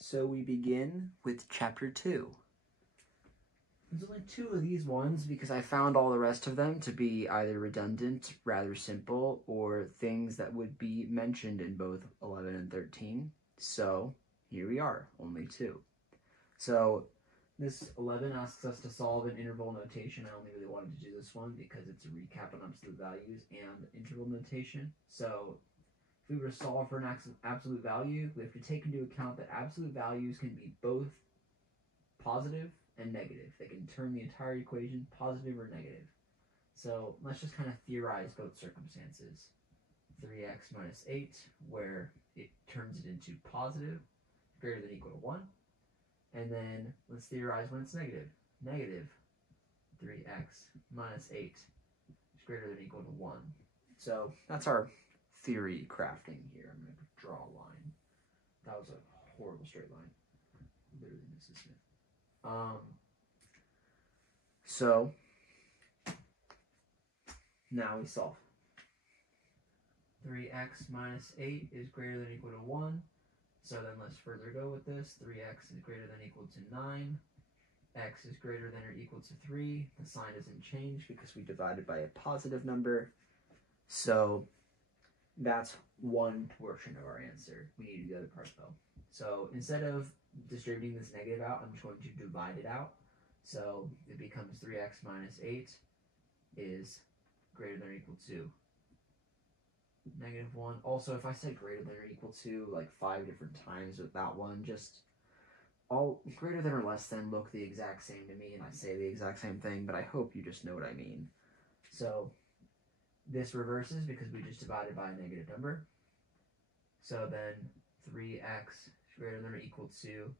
So we begin with chapter 2. There's only 2 of these ones because I found all the rest of them to be either redundant, rather simple, or things that would be mentioned in both 11 and 13. So here we are, only 2. So this 11 asks us to solve an interval notation. I only really wanted to do this one because it's a recap on absolute values and interval notation. So if we were to solve for an absolute value, we have to take into account that absolute values can be both positive and negative. They can turn the entire equation positive or negative. So let's just kind of theorize both circumstances. 3x minus 8, where it turns it into positive, greater than or equal to 1. And then let's theorize when it's negative. Negative 3x minus 8 is greater than or equal to 1. So that's our theory crafting here. I'm going to draw a line. That was a horrible straight line. Literally, Mrs. Smith. So now we solve. 3x minus 8 is greater than or equal to 1. So then let's further go with this. 3x is greater than or equal to 9. X is greater than or equal to 3. The sign doesn't change because we divided by a positive number. So that's one portion of our answer. We need to do the other part though. So instead of distributing this negative out, I'm just going to divide it out. So it becomes 3x minus 8 is greater than or equal to negative 1. Also, if I say greater than or equal to like 5 different times with that one, just all greater than or less than look the exact same to me, and I say the exact same thing, but I hope you just know what I mean. So this reverses because we just divided by a negative number. So then 3x is greater than or equal to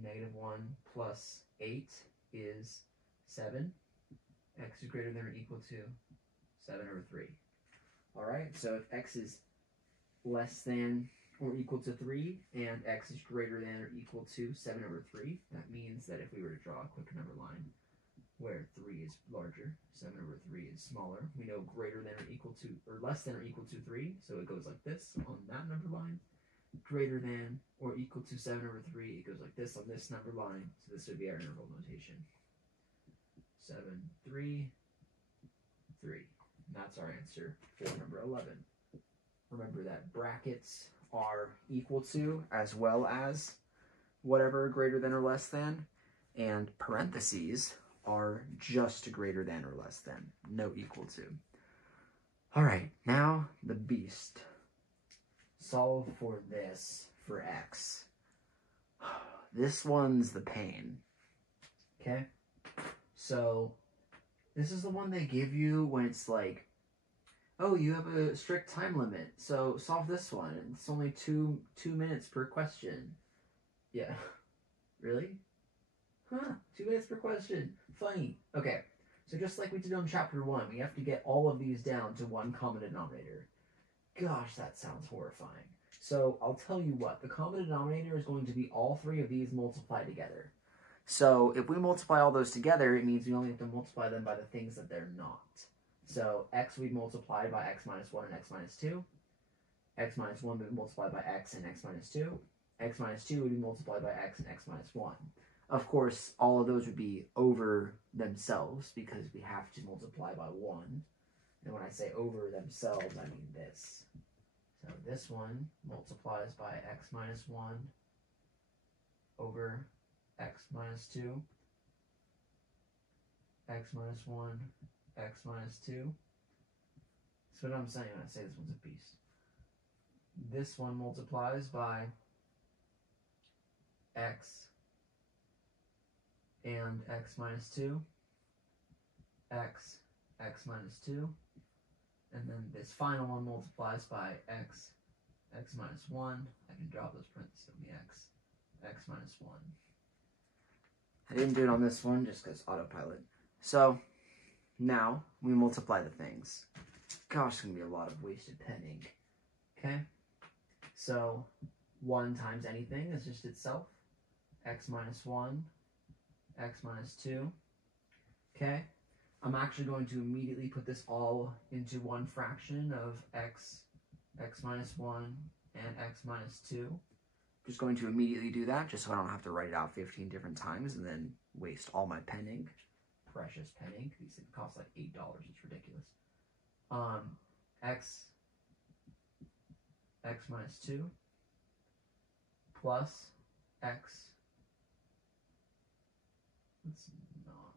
negative 1 plus 8 is 7. X is greater than or equal to 7 over 3. All right, so if x is less than or equal to 3 and x is greater than or equal to 7 over 3, that means that if we were to draw a quick number line where 3 is larger, 7 over 3 is smaller, we know greater than or equal to, or less than or equal to 3, so it goes like this on that number line. Greater than or equal to 7 over 3, it goes like this on this number line, so this would be our interval notation. 7, 3, 3. And that's our answer for number 11. Remember that brackets are equal to as well as whatever greater than or less than, and parentheses are just greater than or less than, no equal to. All right, now the beast. Solve for this for x. This one's the pain. Okay? So this is the one they give you when it's like, oh, you have a strict time limit, so solve this one. It's only two minutes per question. Yeah. Really? Huh, 2 minutes per question. Funny. Okay, so just like we did on chapter 1, we have to get all of these down to one common denominator. Gosh, that sounds horrifying. So I'll tell you what, the common denominator is going to be all 3 of these multiplied together. So if we multiply all those together, it means we only have to multiply them by the things that they're not. So x will be multiplied by x minus 1 and x minus 2. X minus 1 will be multiplied by x and x minus 2. X minus 2 would be multiplied by x and x minus 1. Of course, all of those would be over themselves because we have to multiply by 1. And when I say over themselves, I mean this. So this one multiplies by x minus 1 over x minus 2, x minus 1, x minus 2. That's what I'm saying when I say this one's a beast. This one multiplies by x and x minus 2, x minus 2, and then this final one multiplies by x minus 1. I can drop those parentheses on the x minus 1. I didn't do it on this one just because autopilot. So now we multiply the things. Gosh, it's going to be a lot of wasted pen ink. Okay? So 1 times anything is just itself. X minus 1, x minus 2. Okay? I'm actually going to immediately put this all into one fraction of x minus 1 and x minus 2. just going to immediately do that just so I don't have to write it out 15 different times and then waste all my pen ink. Precious pen ink. These things cost like $8. It's ridiculous. X minus 2 plus X. Let's not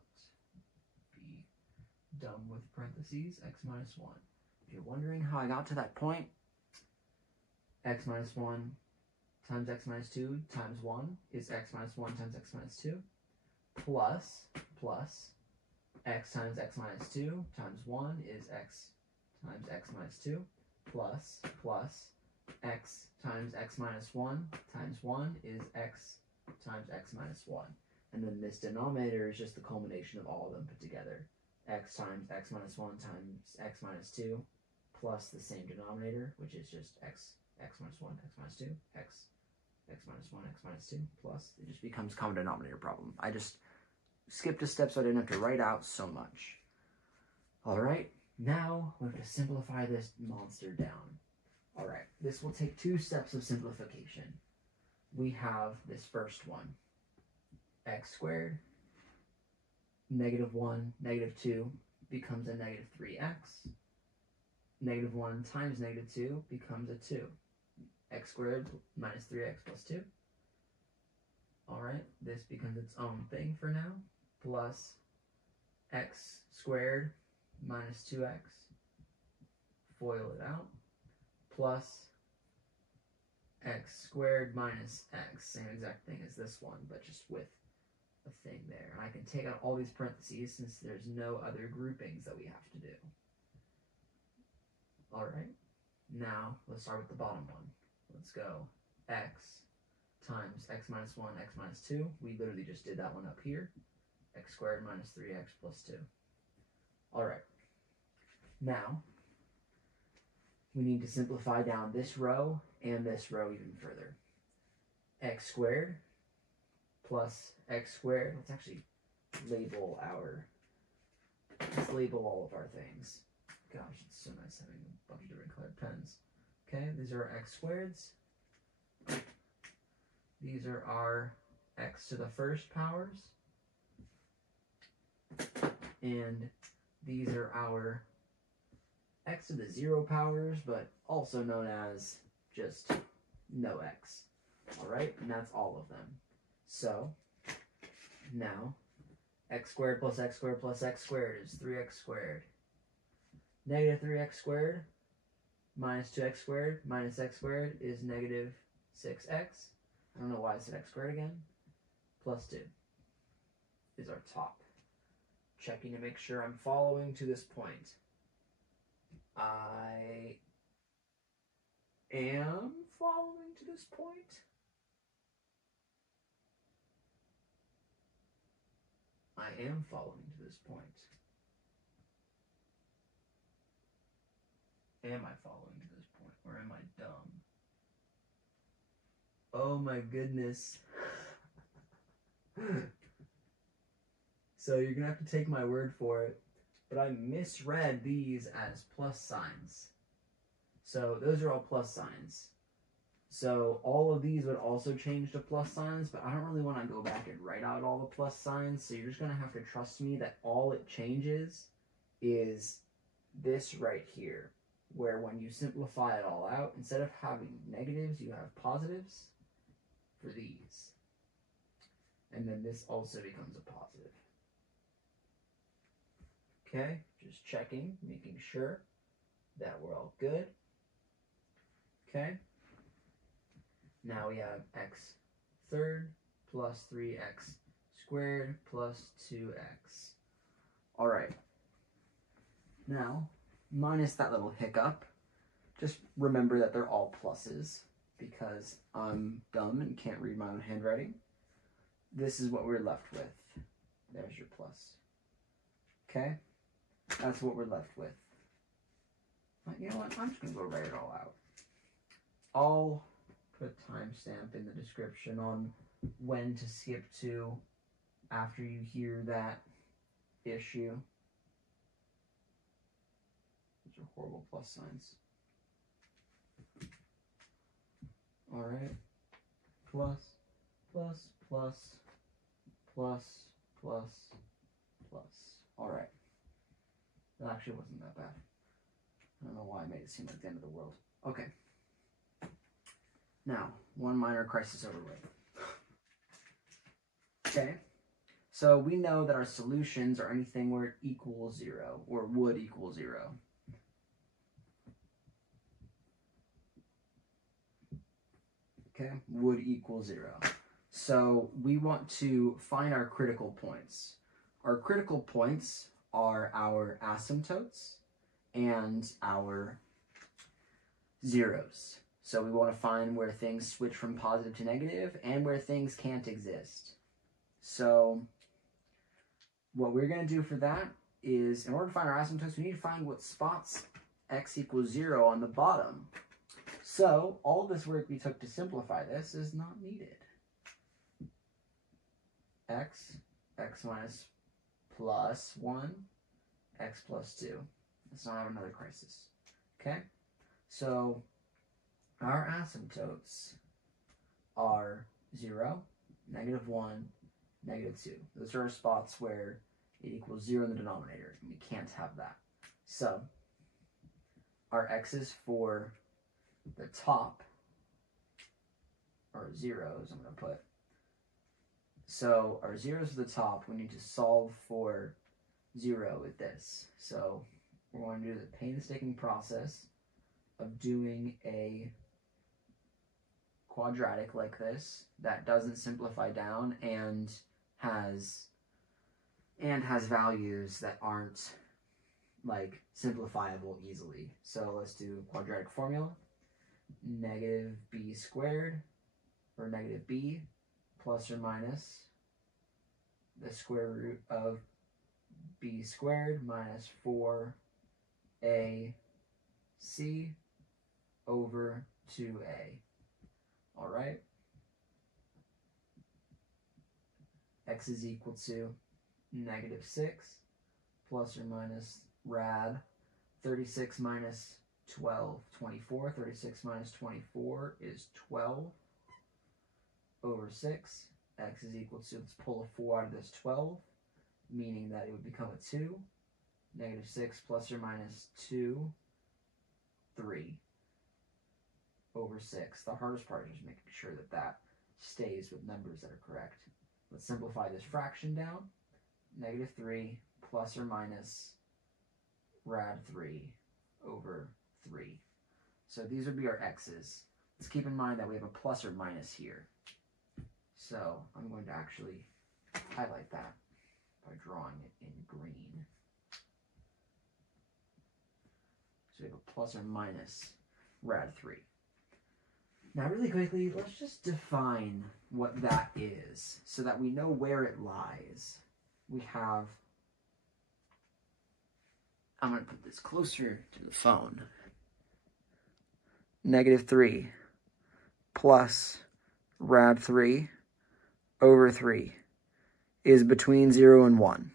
be dumb with parentheses. X minus 1. If you're wondering how I got to that point, X minus 1 times X minus 2 times 1 is X minus 1 times X minus 2 plus X times X minus 2 times 1 is X times X minus 2 plus X times X minus 1 times 1 is X times X minus 1. And then this denominator is just the culmination of all of them put together. X times X minus 1 times X minus 2 plus the same denominator, which is just X minus 1, X minus 2, X minus 1, X minus 2, plus. It just becomes common denominator problem. I just skipped a step so I didn't have to write out so much. All right, now we have to simplify this monster down. All right, this will take 2 steps of simplification. We have this first one, x squared, -1, -2 becomes a -3x. -1 times -2 becomes a 2. X squared minus 3x plus 2. All right, this becomes its own thing for now, plus x squared minus 2x, FOIL it out, plus x squared minus x, same exact thing as this one, but just with a thing there. And I can take out all these parentheses since there's no other groupings that we have to do. All right, now let's start with the bottom one. Let's go x times x minus 1, x minus 2. We literally just did that one up here. X squared minus 3x plus 2. All right, now we need to simplify down this row and this row even further. X squared plus x squared. Let's actually label all of our things. Gosh, it's so nice having a bunch of different colored pens. Okay, these are our x squareds. These are our x to the first powers. And these are our x to the 0 powers, but also known as just no x. All right, and that's all of them. So now x squared plus x squared plus x squared is 3x squared. Negative 3x squared minus 2x squared minus x squared is negative 6x. I don't know why I said x squared again. Plus 2 is our top. Checking to make sure I'm following to this point. I am following to this point. I am following to this point. Am I following to this point, or am I dumb? Oh my goodness. So you're gonna have to take my word for it, but I misread these as plus signs. So those are all plus signs. So all of these would also change to plus signs, but I don't really want to go back and write out all the plus signs, so you're just gonna have to trust me that all it changes is this right here, where when you simplify it all out, instead of having negatives, you have positives for these. And then this also becomes a positive. Okay, just checking, making sure that we're all good. Okay, now we have x third plus 3x squared plus 2x. All right, now minus that little hiccup, just remember that they're all pluses because I'm dumb and can't read my own handwriting. This is what we're left with. There's your plus. Okay, that's what we're left with. But you know what, I'm just gonna go write it all out. I'll put a timestamp in the description on when to skip to after you hear that issue. Those are horrible plus signs. All right. plus, plus, plus, plus, plus, plus. All right. That actually wasn't that bad. I don't know why I made it seem like the end of the world. Okay. Now, one minor crisis overlay. Okay. So we know that our solutions are anything where it equals 0 or would equal 0. Okay, would equal 0. So we want to find our critical points. Our critical points are our asymptotes and our zeros. So we want to find where things switch from positive to negative and where things can't exist. So what we're going to do for that is, in order to find our asymptotes, we need to find what spots x equals 0 on the bottom. So all this work we took to simplify this is not needed. X minus plus 1, x plus 2. Let's not have another crisis. Okay? So our asymptotes are 0, -1, -2. Those are our spots where it equals 0 in the denominator, and we can't have that. So our x's for the top are zeros, I'm going to put. So our zeros for the top, we need to solve for 0 with this. So we're going to do the painstaking process of doing a quadratic like this that doesn't simplify down and has values that aren't like simplifiable easily. So let's do quadratic formula. -b squared, or -b, plus or minus the square root of b squared minus 4ac over 2a. All right. X is equal to -6 plus or minus rad 36 minus 12, 24. 36 minus 24 is 12 over 6. X is equal to, let's pull a 4 out of this 12, meaning that it would become a 2. -6 plus or minus 2, 3 over 6. The hardest part is just making sure that that stays with numbers that are correct. Let's simplify this fraction down. -3 plus or minus rad 3 over 3. So these would be our x's. Let's keep in mind that we have a plus or minus here. So I'm going to actually highlight that by drawing it in green. So we have a plus or minus rad 3. Now really quickly, let's just define what that is so that we know where it lies. We have, I'm going to put this closer to the phone. -3 plus rad 3 over 3 is between 0 and 1.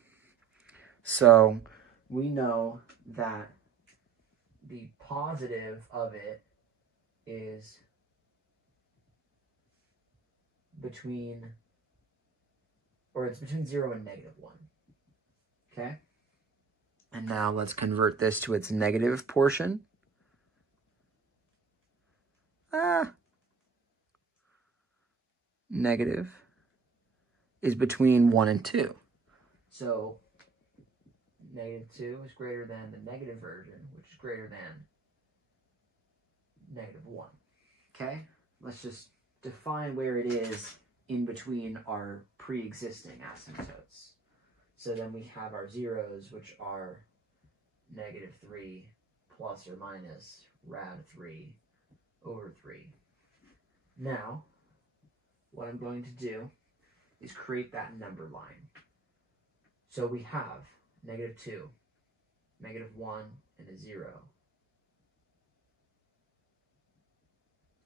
So we know that the positive of it is between, or it's between 0 and -1. Okay? And now let's convert this to its negative portion. Negative is between 1 and 2. So -2 is greater than the negative version, which is greater than -1. Okay? Let's just define where it is in between our pre-existing asymptotes. So then we have our zeros, which are -3 plus or minus rad 3 over 3. Now, what I'm going to do is create that number line. So we have -2, -1, and a 0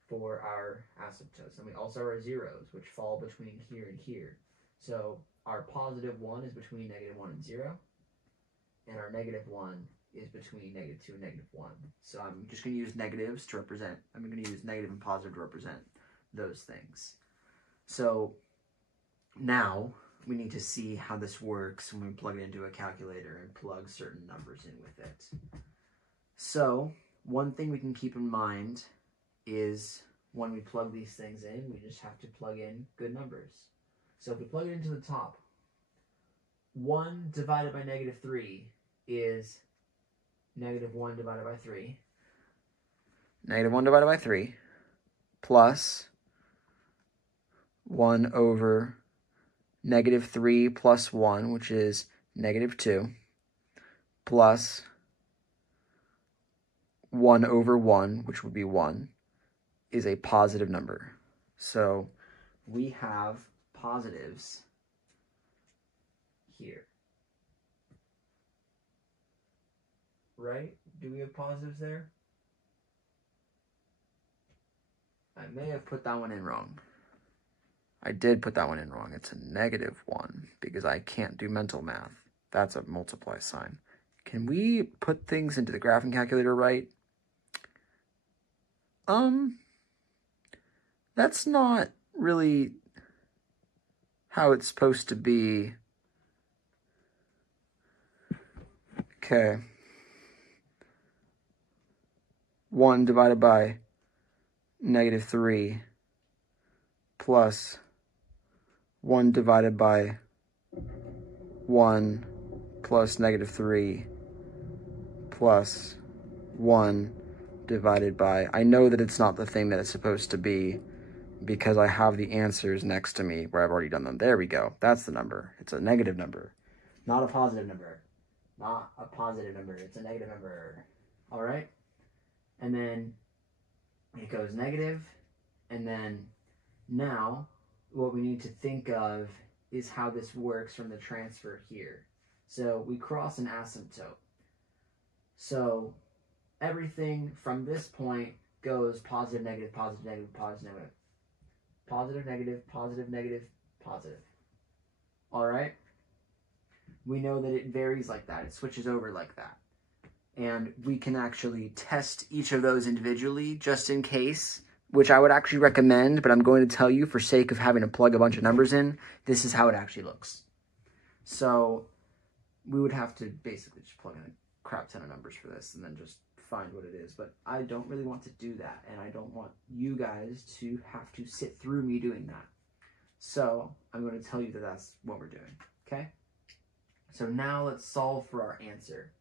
for our asymptotes. And we also have our zeros, which fall between here and here. So our +1 is between -1 and 0, and our -1 is between -2 and -1. So I'm just going to use negatives to represent, I'm going to use negative and positive to represent those things. So now we need to see how this works when we plug it into a calculator and plug certain numbers in with it. So one thing we can keep in mind is when we plug these things in, we just have to plug in good numbers. So if we plug it into the top, 1 divided by negative 3 is negative 1 divided by 3. Negative 1 divided by 3 plus 1 over negative 3 plus 1, which is negative 2, plus 1 over 1, which would be 1, is a positive number. So we have positives here. Right? Do we have positives there? I may have put that one in wrong. I did put that one in wrong. It's a negative 1 because I can't do mental math. That's a multiply sign. Can we put things into the graphing calculator right? That's not really how it's supposed to be. Okay. 1 divided by negative 3 plus 1 divided by 1 plus negative 3 plus 1 divided by... I know that it's not the thing that it's supposed to be because I have the answers next to me where I've already done them. There we go. That's the number. It's a negative number. Not a positive number. Not a positive number. It's a negative number. All right? And then it goes negative. And then now what we need to think of is how this works from the transfer here. So we cross an asymptote. So everything from this point goes positive, negative, positive, negative, positive, negative. Positive, negative, positive, negative, positive. All right? We know that it varies like that. It switches over like that. And we can actually test each of those individually just in case, which I would actually recommend, but I'm going to tell you for sake of having to plug a bunch of numbers in, this is how it actually looks. So we would have to basically just plug in a crap ton of numbers for this and then just find what it is. But I don't really want to do that, and I don't want you guys to have to sit through me doing that. So I'm going to tell you that that's what we're doing, okay? So now let's solve for our answer.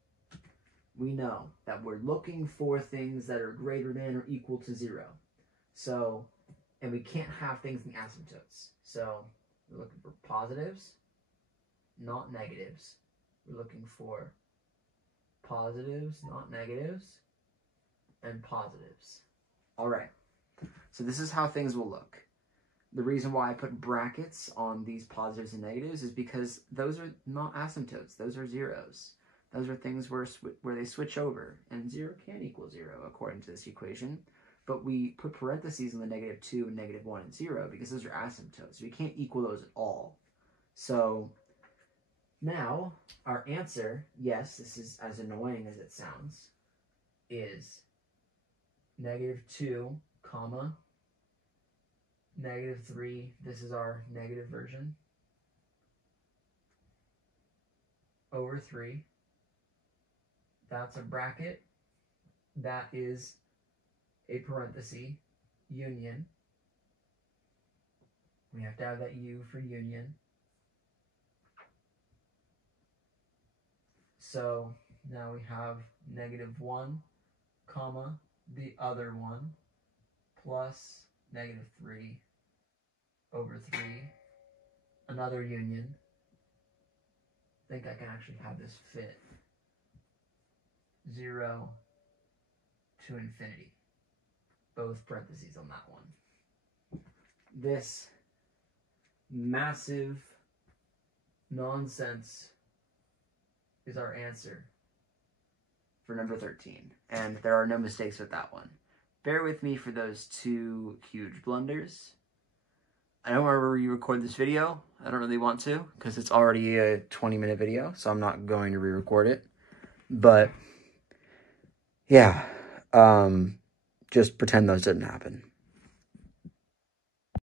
We know that we're looking for things that are greater than or equal to 0. So, and we can't have things in asymptotes. So we're looking for positives, not negatives. We're looking for positives, not negatives, and positives. All right. So this is how things will look. The reason why I put brackets on these positives and negatives is because those are not asymptotes. Those are zeros. Those are things where they switch over, and 0 can equal 0 according to this equation. But we put parentheses in the negative 2 and negative 1 and 0 because those are asymptotes. We can't equal those at all. So now our answer, yes, this is as annoying as it sounds, is negative 2, comma, negative 3. This is our negative version, over 3. That's a bracket. That is a parenthesis, union. We have to have that U for union. So now we have negative 1, comma, the other one, plus negative 3 over 3, another union. I think I can actually have this fit 0 to infinity. Both parentheses on that one. This massive nonsense is our answer for number 13. And there are no mistakes with that one. Bear with me for those 2 huge blunders. I don't want to re-record this video. I don't really want to because it's already a 20-minute video, so I'm not going to re-record it. But yeah, just pretend those didn't happen.